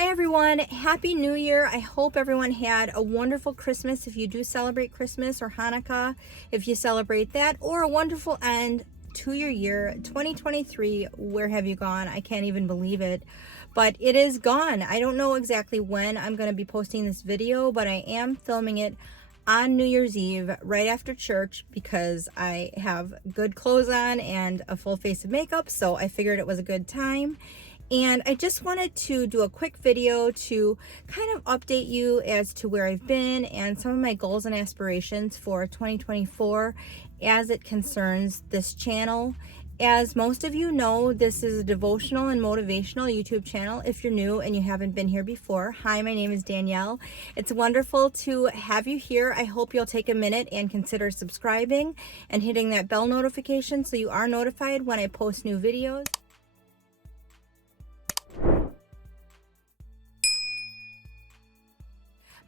Hi everyone, Happy New Year. I hope everyone had a wonderful Christmas if you do celebrate Christmas, or Hanukkah if you celebrate that, or a wonderful end to your year. 2023, where have you gone? I can't even believe it, but it is gone. I don't know exactly when I'm going to be posting this video, but I am filming it on New Year's Eve right after church because I have good clothes on and a full face of makeup, so I figured it was a good time. And I just wanted to do a quick video to kind of update you as to where I've been and some of my goals and aspirations for 2024 as it concerns this channel. As most of you know, this is a devotional and motivational YouTube channel. If you're new and you haven't been here before, hi, my name is Danielle. It's wonderful to have you here. I hope you'll take a minute and consider subscribing and hitting that bell notification so you are notified when I post new videos.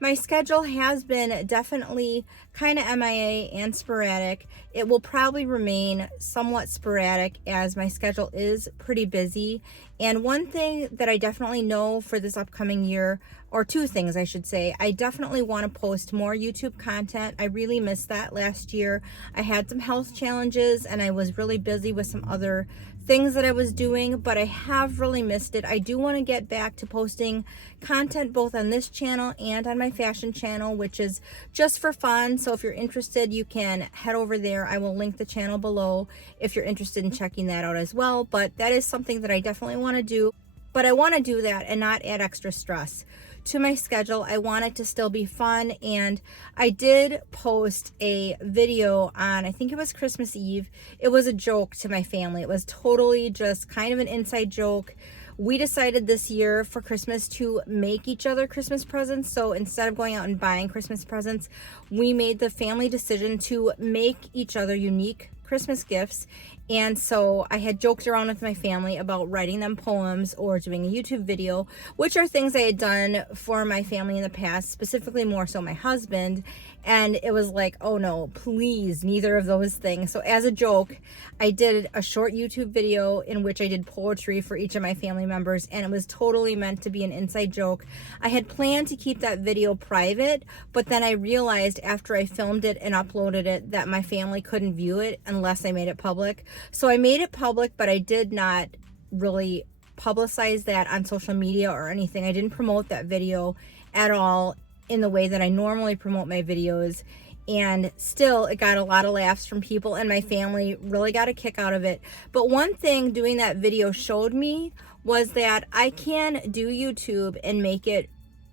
My schedule has been definitely kind of MIA and sporadic. It will probably remain somewhat sporadic as my schedule is pretty busy. And one thing that I definitely know for this upcoming year, or two things I should say, I definitely want to post more YouTube content. I really missed that last year. I had some health challenges and I was really busy with some other things that I was doing, but I have really missed it. I do want to get back to posting content both on this channel and on my fashion channel, which is just for fun. So if you're interested, you can head over there. I will link the channel below if you're interested in checking that out as well. But that is something that I definitely want to do, but I want to do that and not add extra stress to my schedule. I want it to still be fun, and I did post a video on, I think it was Christmas Eve. It was a joke to my family. It was totally just kind of an inside joke. We decided this year for Christmas to make each other Christmas presents. So instead of going out and buying Christmas presents, we made the family decision to make each other unique Christmas gifts. And so I had joked around with my family about writing them poems or doing a YouTube video, which are things I had done for my family in the past, specifically more so my husband. And it was like, oh no, please, neither of those things. So as a joke, I did a short YouTube video in which I did poetry for each of my family members, and it was totally meant to be an inside joke. I had planned to keep that video private, but then I realized after I filmed it and uploaded it that my family couldn't view it unless I made it public. So I made it public, but I did not really publicize that on social media or anything. I didn't promote that video at all in the way that I normally promote my videos, and still it got a lot of laughs from people, and my family really got a kick out of it. But one thing doing that video showed me was that I can do YouTube and make it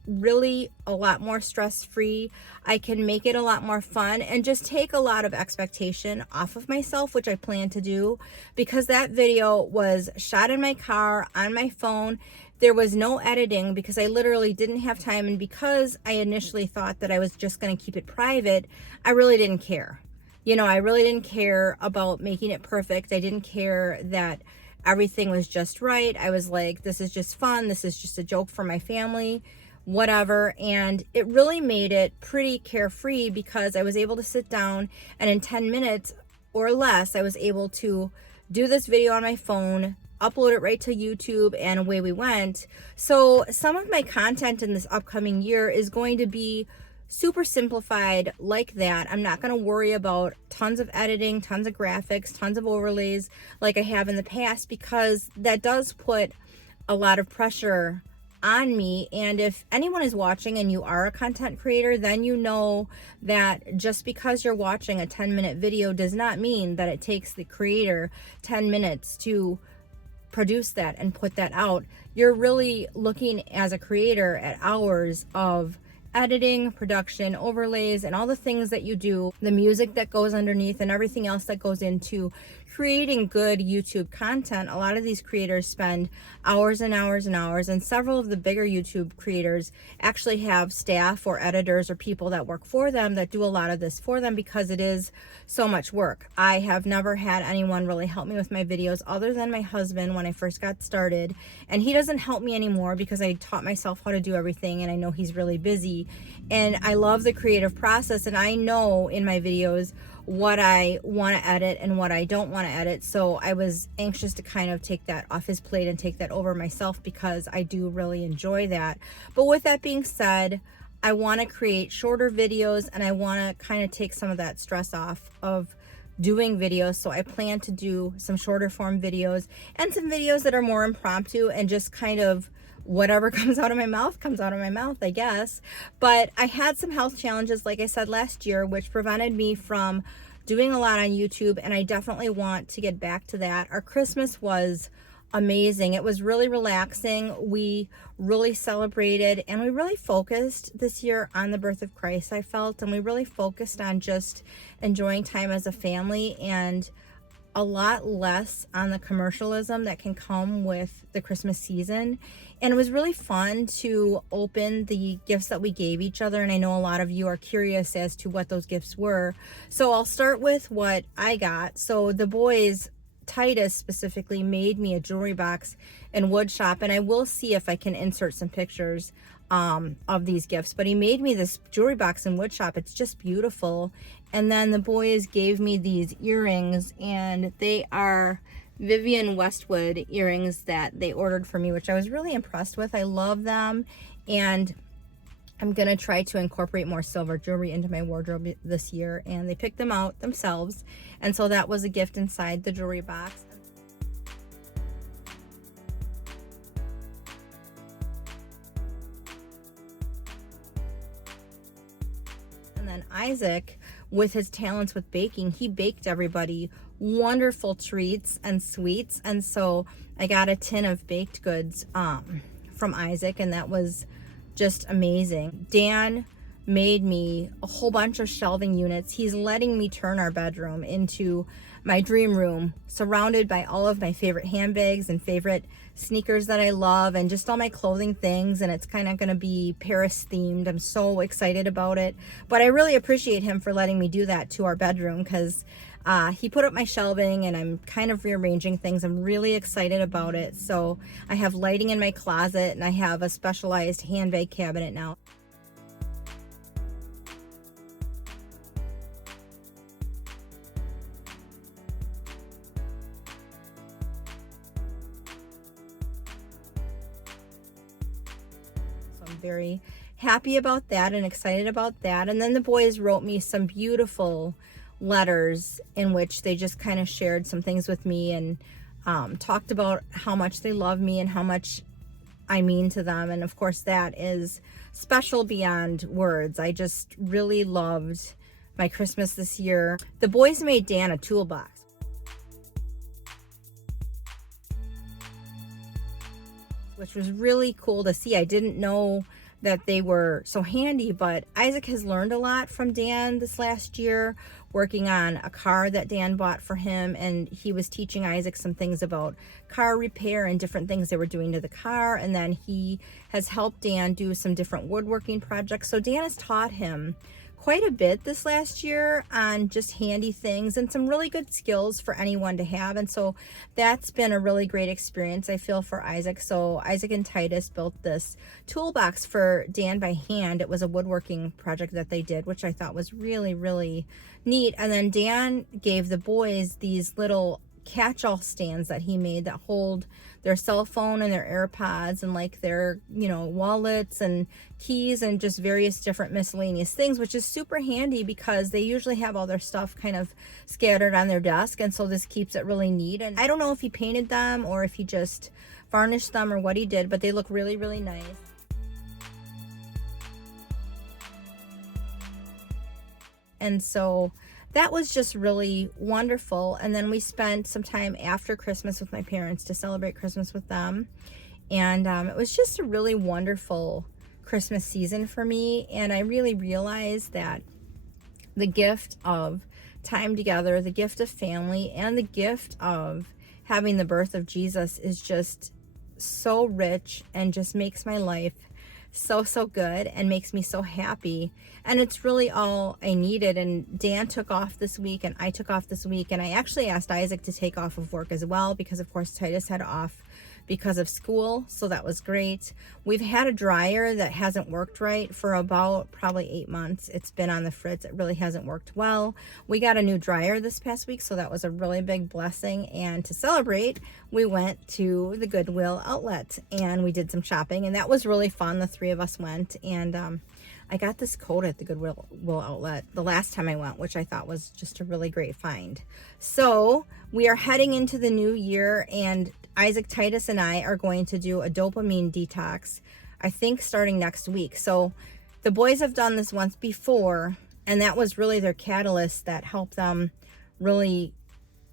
really a lot more stress-free. I can make it a lot more fun and just take a lot of expectation off of myself, which I plan to do, because that video was shot in my car on my phone. There was no editing because I literally didn't have time, and because I initially thought that I was just going to keep it private, I really didn't care. You know, I really didn't care about making it perfect. I didn't care that everything was just right. I was like, this is just fun. This is just a joke for my family, whatever. And it really made it pretty carefree because I was able to sit down, and in 10 minutes or less, I was able to do this video on my phone, upload it right to YouTube, and away we went. So some of my content in this upcoming year is going to be super simplified like that. I'm not going to worry about tons of editing, tons of graphics, tons of overlays like I have in the past, because that does put a lot of pressure on me. And if anyone is watching and you are a content creator, then you know that just because you're watching a 10-minute video does not mean that it takes the creator 10 minutes to produce that and put that out. You're really looking as a creator at hours of editing, production, overlays, and all the things that you do, the music that goes underneath and everything else that goes into creating good YouTube content. A lot of these creators spend hours and hours and hours, and several of the bigger YouTube creators actually have staff or editors or people that work for them that do a lot of this for them because it is so much work. I have never had anyone really help me with my videos other than my husband when I first got started, and he doesn't help me anymore because I taught myself how to do everything, and I know he's really busy. And I love the creative process, and I know in my videos what I want to edit and what I don't want to edit. So I was anxious to kind of take that off his plate and take that over myself, because I do really enjoy that. But with that being said, I want to create shorter videos, and I want to kind of take some of that stress off of doing videos. So I plan to do some shorter form videos and some videos that are more impromptu, and just kind of whatever comes out of my mouth comes out of my mouth, I guess. But I had some health challenges, like I said, last year, which prevented me from doing a lot on YouTube, and I definitely want to get back to that. Our Christmas was amazing. It was really relaxing. We really celebrated, and we really focused this year on the birth of Christ, I felt, and we really focused on just enjoying time as a family, and a lot less on the commercialism that can come with the Christmas season. And it was really fun to open the gifts that we gave each other, and I know a lot of you are curious as to what those gifts were. So I'll start with what I got. So the boys, Titus specifically, made me a jewelry box in wood shop, and I will see if I can insert some pictures of these gifts. But he made me this jewelry box in wood shop. It's just beautiful. And then the boys gave me these earrings, and they are Vivienne Westwood earrings that they ordered for me, which I was really impressed with. I love them, and I'm gonna try to incorporate more silver jewelry into my wardrobe this year. And they picked them out themselves, and so that was a gift inside the jewelry box. And then Isaac, with his talents with baking, he baked everybody wonderful treats and sweets. And so I got a tin of baked goods from Isaac, and that was just amazing. Dan made me a whole bunch of shelving units. He's letting me turn our bedroom into my dream room, surrounded by all of my favorite handbags and favorite sneakers that I love, and just all my clothing things. And it's kind of going to be Paris themed. I'm so excited about it. But I really appreciate him for letting me do that to our bedroom, because he put up my shelving, and I'm kind of rearranging things. I'm really excited about it. So I have lighting in my closet, and I have a specialized handbag cabinet now. So I'm very happy about that and excited about that. And then the boys wrote me some beautiful letters in which they just kind of shared some things with me, and talked about how much they love me and how much I mean to them. And of course, that is special beyond words. I just really loved my Christmas this year. The boys made Dan a toolbox, which was really cool to see. I didn't know that they were so handy, but Isaac has learned a lot from Dan this last year, working on a car that Dan bought for him, and he was teaching Isaac some things about car repair and different things they were doing to the car. And then he has helped Dan do some different woodworking projects. So Dan has taught him quite a bit this last year on just handy things and some really good skills for anyone to have. And so that's been a really great experience, I feel, for Isaac. So Isaac and Titus built this toolbox for Dan by hand. It was a woodworking project that they did, which I thought was really, really neat. And then Dan gave the boys these little catch-all stands that he made that hold their cell phone and their AirPods and like their, wallets and keys and just various different miscellaneous things, which is super handy because they usually have all their stuff kind of scattered on their desk. And so this keeps it really neat. And I don't know if he painted them or if he just varnished them or what he did, but they look really, really nice. And so that was just really wonderful. And then we spent some time after Christmas with my parents to celebrate Christmas with them. And it was just a really wonderful Christmas season for me. And I really realized that the gift of time together, the gift of family, and the gift of having the birth of Jesus is just so rich and just makes my life so good and makes me so happy. And it's really all I needed. And Dan took off this week and I took off this week, and I actually asked Isaac to take off of work as well, because of course Titus had off because of school, so that was great. We've had a dryer that hasn't worked right for about probably 8 months. It's been on the fritz. It really hasn't worked well. We got a new dryer this past week, so that was a really big blessing. And to celebrate, we went to the Goodwill outlet and we did some shopping, and that was really fun. The three of us went, and I got this coat at the Goodwill outlet the last time I went, which I thought was just a really great find. So we are heading into the new year, and Isaac Titus and I are going to do a dopamine detox, I think starting next week. So the boys have done this once before, and that was really their catalyst that helped them really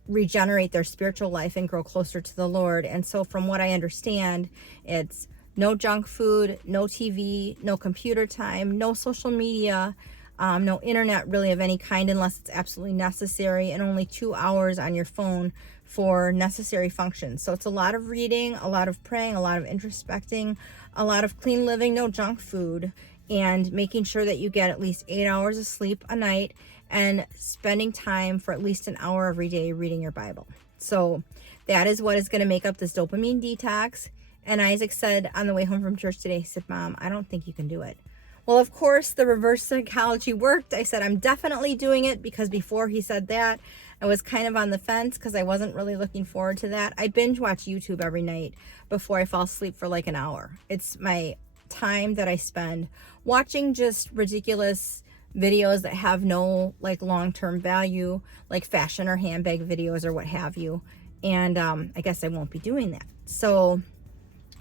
regenerate their spiritual life and grow closer to the Lord. And so from what I understand, it's no junk food, no TV, no computer time, no social media, no internet really of any kind unless it's absolutely necessary, and only 2 hours on your phone for necessary functions. So it's a lot of reading, a lot of praying, a lot of introspecting, a lot of clean living, no junk food, and making sure that you get at least 8 hours of sleep a night, and spending time for at least an hour every day reading your Bible. So that is what is going to make up this dopamine detox. And Isaac said on the way home from church today, he said, "Mom, I don't think you can do it." Well, of course, the reverse psychology worked. I said, I'm definitely doing it, because before he said that, I was kind of on the fence because I wasn't really looking forward to that. I binge watch YouTube every night before I fall asleep for like an hour. It's my time that I spend watching just ridiculous videos that have no like long-term value, like fashion or handbag videos or what have you. And I guess I won't be doing that. So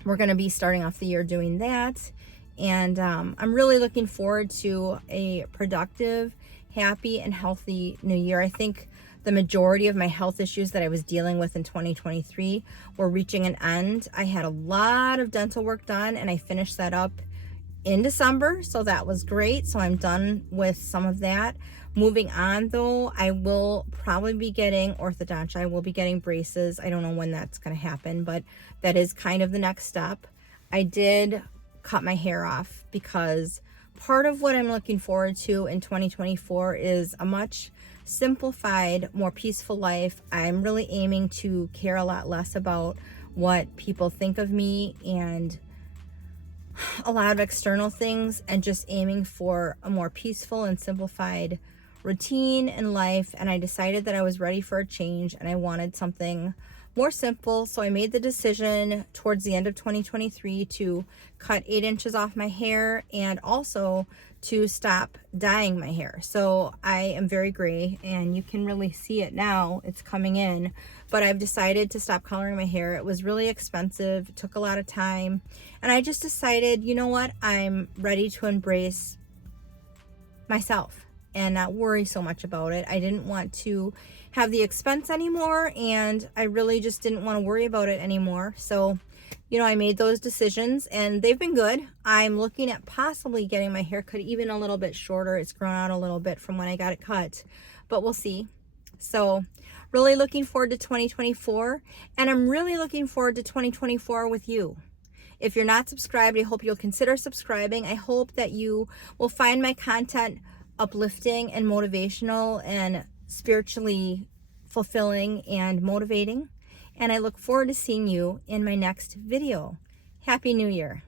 we're going to be starting off the year doing that. And I'm really looking forward to a productive, happy, and healthy new year. I think the majority of my health issues that I was dealing with in 2023 were reaching an end. I had a lot of dental work done, and I finished that up in December, so that was great. So I'm done with some of that. Moving on though, I will probably be getting orthodontia. I will be getting braces. I don't know when that's going to happen, but that is kind of the next step. I did cut my hair off because part of what I'm looking forward to in 2024 is a much simplified, more peaceful life. I'm really aiming to care a lot less about what people think of me and a lot of external things, and just aiming for a more peaceful and simplified routine in life. And I decided that I was ready for a change and I wanted something more simple. So I made the decision towards the end of 2023 to cut 8 inches off my hair, and also to stop dyeing my hair. So I am very gray, and you can really see it now. It's coming in, but I've decided to stop coloring my hair. It was really expensive. It took a lot of time. And I just decided, you know what? I'm ready to embrace myself and not worry so much about it. I didn't want to have the expense anymore, and I really just didn't want to worry about it anymore. So, you know, I made those decisions, and they've been good. I'm looking at possibly getting my hair cut even a little bit shorter. It's grown out a little bit from when I got it cut, but we'll see. So really looking forward to 2024, and I'm really looking forward to 2024 with you. If you're not subscribed, I hope you'll consider subscribing. I hope that you will find my content uplifting and motivational and spiritually fulfilling and motivating. And I look forward to seeing you in my next video. Happy New Year.